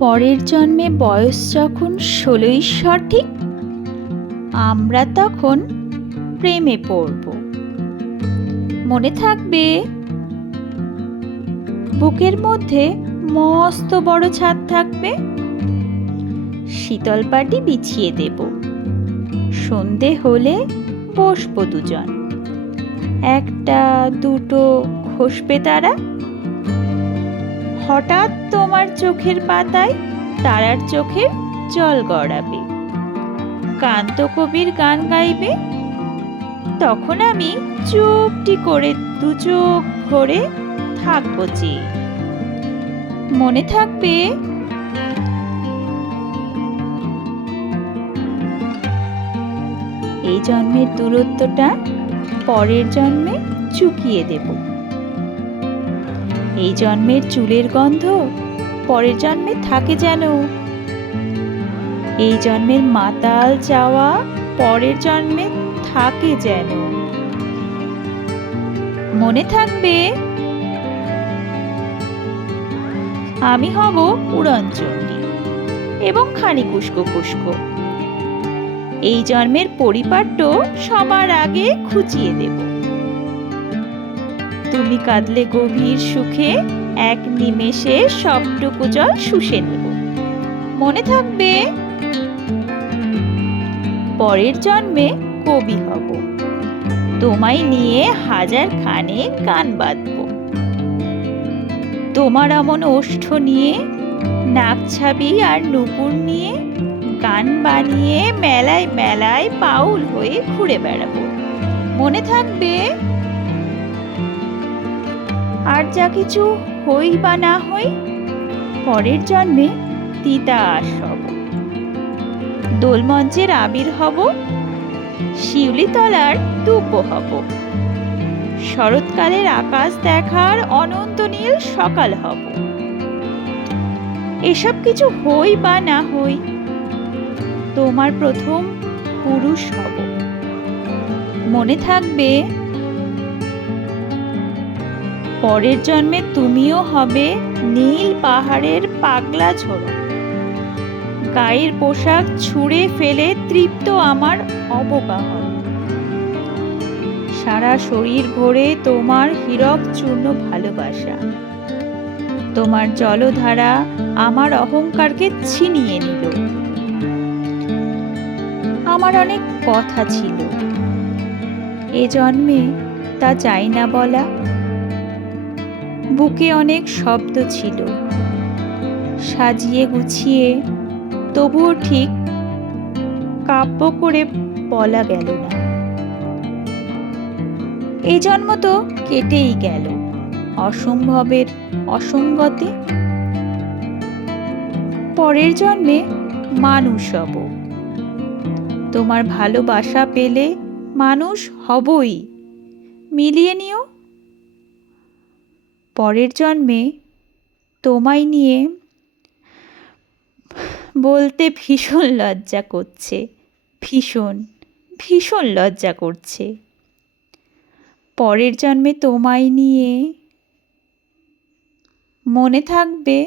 পরের জন্মে বয়স যখন 16ই সঠিক, আমরা তখন প্রেমে পড়ব। মনে থাকবে, বুকের মধ্যে মস্ত বড় ছাদ থাকবে, শীতল পাটি বিছিয়ে দেব। সন্ধে হলে বসবো দুজন, একটা দুটো খসবে তারা। হঠাৎ তোমার চোখের পাতায় তারার চোখের জল গড়াবে, কান্ত কবির গান গাইবে। তখন আমি চুপটি করে দু চোখ ভরে থাকবো চেয়ে। মনে থাকবে? এই জন্মের দূরত্বটা পরের জন্মে চুকিয়ে দেব। এই জন্মের চুলের গন্ধ পরের জন্মে থাকে যেন। এই জন্মের মাতাল যাওয়া পরের জন্মে থাকে যেন। মনে থাকবে? আমি হব উড়নচণ্ডী এবং খানিক উস্কো খুস্কো। এই জন্মের পরিপাট্য সবার আগে খুঁচিয়ে দেব। তুমি কাঁদলে গভীর সুখে এক নিমেষে সবটুকু জল শুষে নেব। মনে থাকবে? পরের জন্মে কবি হব, তোমায় নিয়ে হাজার খানে গান বাঁধব। তোমার এমন ওষ্ঠ নিয়ে, নাক ছাবি আর নুপুর নিয়ে গান বানিয়ে মেলায় মেলায় বাউল হয়ে ঘুরে বেড়াবো। মনে থাকবে? আর যা কিছু হই বা না হই, পরের জন্মে তিতাস হব, দোলমঞ্চের আবির হব, শিউলিতলার দুব্ব হব, শরৎকালের আকাশ দেখার অনন্ত নীল সকাল হব। এসব কিছু হই বা না হই, তোমার প্রথম পুরুষ হব। মনে থাকবে? পরের জন্মে তুমিও হবে নীল পাহাড়ের পাগলা ঝোড়ো, গায়ের পোশাক ছুঁড়ে ফেলে তৃপ্ত আমার অবগাহন। সারা শরীর ভরে তোমার হীরক চূর্ণ ভালোবাসা। তোমার জলধারা আমার অহংকারকে ছিনিয়ে নিল। আমার অনেক কথা ছিল, এ জন্মে তা চাই না বলা। বুকে অনেক শব্দ ছিল, সাজিয়ে গুছিয়ে তবুও ঠিক কাব্য করে বলা গেল না। এই জন্ম তো কেটেই গেল অসম্ভবের অসঙ্গতে। পরের জন্মে মানুষ হব, তোমার ভালোবাসা পেলে মানুষ হবই, মিলিয়ে নিও। পরের জন্মে তোমায় নিয়ে বলতে ভীষণ লজ্জা করছে, ভীষণ ভীষণ লজ্জা করছে। পরের জন্মে তোমায় নিয়ে। মনে থাকবে?